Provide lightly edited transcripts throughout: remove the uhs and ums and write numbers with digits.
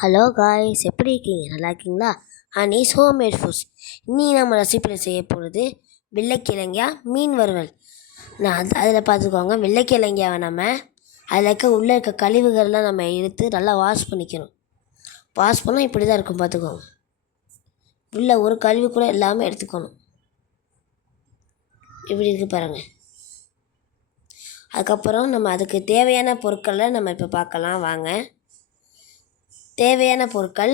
Hello guys, எப்படி இருக்கீங்க? நல்லா இருக்கீங்களா? Anees homemade foods. இன்னைக்கு நம்ம ரெசிபியில் செய்ய போகிறது வெள்ளைக்கிழங்கா மீன் வறுவல். அதில் பார்த்துக்கோங்க, வெள்ளைக்கிழங்காவை நம்ம அதில் உள்ளே இருக்க கழிவுகள்லாம் நம்ம எடுத்து நல்லா வாஷ் பண்ணிக்கணும். வாஷ் பண்ணால் இப்படி தான் இருக்கும், பார்த்துக்கோங்க. உள்ள ஒரு கழிவு கூட எல்லாமே எடுத்துக்கணும். இப்படி இருக்குது பாருங்கள். அதுக்கப்புறம் நம்ம அதுக்கு தேவையான பொருட்களை நம்ம இப்போ பார்க்கலாம் வாங்க. தேவையான பொருட்கள்: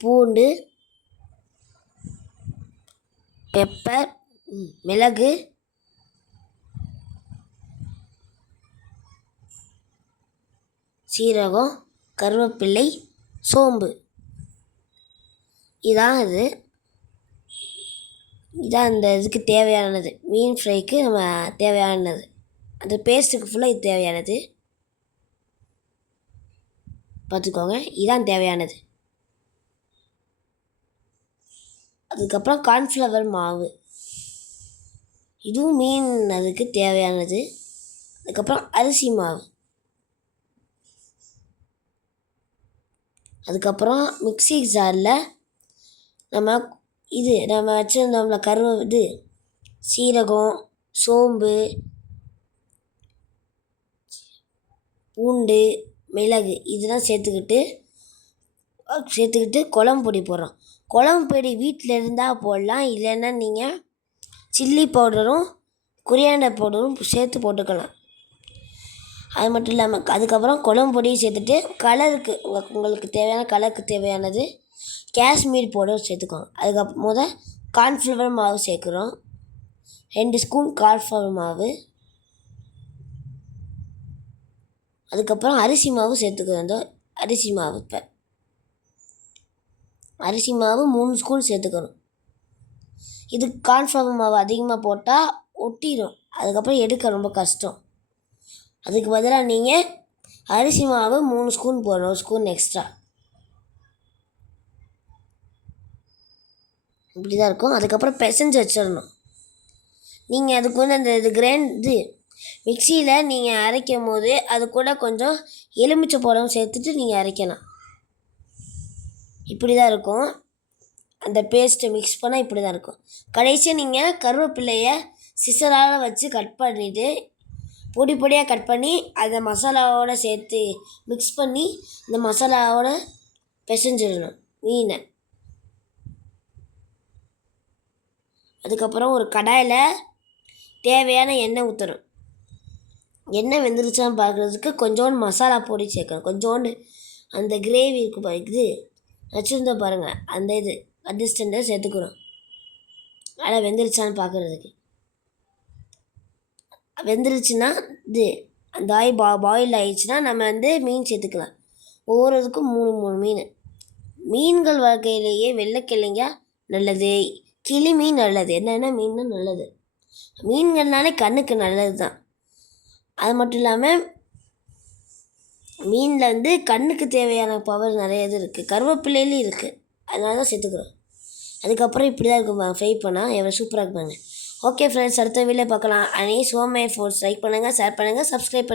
பூண்டு, பெப்பர், மிளகு, சீரகம், கருவேப்பிலை, சோம்பு. இதான் இந்த இதுக்கு தேவையானது. மீன் ஃப்ரைக்கு நம்ம தேவையானது, அந்த பேஸ்ட்டுக்கு ஃபுல்லாக இது தேவையானது. பார்த்துக்கோங்க, இதான் தேவையானது. அதுக்கப்புறம் கார்ன்ஃப்ளவர் மாவு, இதுவும் மீன் அதுக்கு தேவையானது. அதுக்கப்புறம் அரிசி மாவு. அதுக்கப்புறம் மிக்ஸி ஜாரில் நம்ம வச்சுருந்தோம்ல சீரகம், சோம்பு, பூண்டு, மிளகு இதெல்லாம் சேர்த்துக்கிட்டு குழம்பு பொடி போடுறோம். குழம்பு பொடி வீட்டில் இருந்தால் போடலாம், இல்லைன்னா நீங்கள் சில்லி பவுடரும் கொரியாண்டர் பவுடரும் சேர்த்து போட்டுக்கலாம். அது மட்டும் இல்லாமல் அதுக்கப்புறம் குழம்பு பொடியும் சேர்த்துட்டு கலருக்கு உங்களுக்கு தேவையான கலருக்கு தேவையானது காஷ்மீர் பவுடர் சேர்த்துக்கோங்க. அதுக்கப்புறம் கார்ன்ஃப்ளவர் மாவு சேர்க்குறோம், 2 ஸ்பூன் கார்ன்ஃப்ளவர் மாவு. அதுக்கப்புறம் அரிசி மாவு சேர்த்துக்கிறோம். அரிசி மாவு 3 ஸ்பூன் சேர்த்துக்கணும். இது கார்ன்ஃப்ளவர் மாவு அதிகமாக போட்டால் ஒட்டிடும், அதுக்கப்புறம் எடுக்க ரொம்ப கஷ்டம். அதுக்கு பதிலாக நீங்கள் அரிசி மாவு 3 ஸ்பூன் போடணும், 1 ஸ்பூன் எக்ஸ்ட்ரா. இப்படி தான் இருக்கும். அதுக்கப்புறம் பிசைஞ்சு வச்சிடணும். நீங்கள் அதுக்கு அந்த மிக்சியில் நீங்கள் அரைக்கும் போது அது கூட கொஞ்சம் எலுமிச்சை பழம் சேர்த்துட்டு நீங்கள் அரைக்கலாம். இப்படி தான் இருக்கும். அந்த பேஸ்ட்டை மிக்ஸ் பண்ணால் இப்படி தான் இருக்கும். கடைசியாக நீங்கள் கருவேப்பிலையை சிசரால் வச்சு கட் பண்ணிவிட்டு பொடி பொடியாக கட் பண்ணி அதை மசாலாவோடு சேர்த்து மிக்ஸ் பண்ணி இந்த மசாலாவோட பிசைஞ்சிடணும் மீனை. அதுக்கப்புறம் ஒரு கடாயில் தேவையான எண்ணெய் ஊற்றணும். எண்ணெய் வெந்துருச்சான்னு பார்க்குறதுக்கு கொஞ்சோண்டு மசாலா பொடி சேர்க்கணும். கொஞ்சோண்டு அந்த கிரேவி இருக்குது வச்சுருந்தோம் பாருங்கள், அந்த கன்சிஸ்டண்ட்டை சேர்த்துக்கிறோம். நல்லா வெந்துருச்சான்னு பார்க்குறதுக்கு. வெந்துருச்சுன்னா அந்த பாயில் ஆயிடுச்சுன்னா நம்ம மீன் சேர்த்துக்கலாம். ஒவ்வொரு இதுக்கும் 3 மீன்கள் வகையிலேயே வெள்ளைக்கிழங்கா நல்லது, கிளி மீன் நல்லது, என்னென்ன மீன் நல்லது. மீன்கள்னாலே கண்ணுக்கு நல்லது தான். அது மட்டும் இல்லாமல் மீனில் கண்ணுக்கு தேவையான பவர் நிறைய இது இருக்குது, கருவேப்பிலையிலும் இருக்குது, அதனால தான் சேர்த்துக்கிறோம். அதுக்கப்புறம் இப்படி தான் இருக்கும் ஃப்ரை பண்ணால் எவ்வளோ சூப்பராக இருப்பாங்க. ஓகே ஃப்ரெண்ட்ஸ், அடுத்த வீடியோவில் பார்க்கலாம். அனீஸ் ஹோம்மேட் ஃபுட்ஸ் லைக் பண்ணுங்கள், ஷேர் பண்ணுங்கள், சப்ஸ்கிரைப் பண்ணுங்கள்.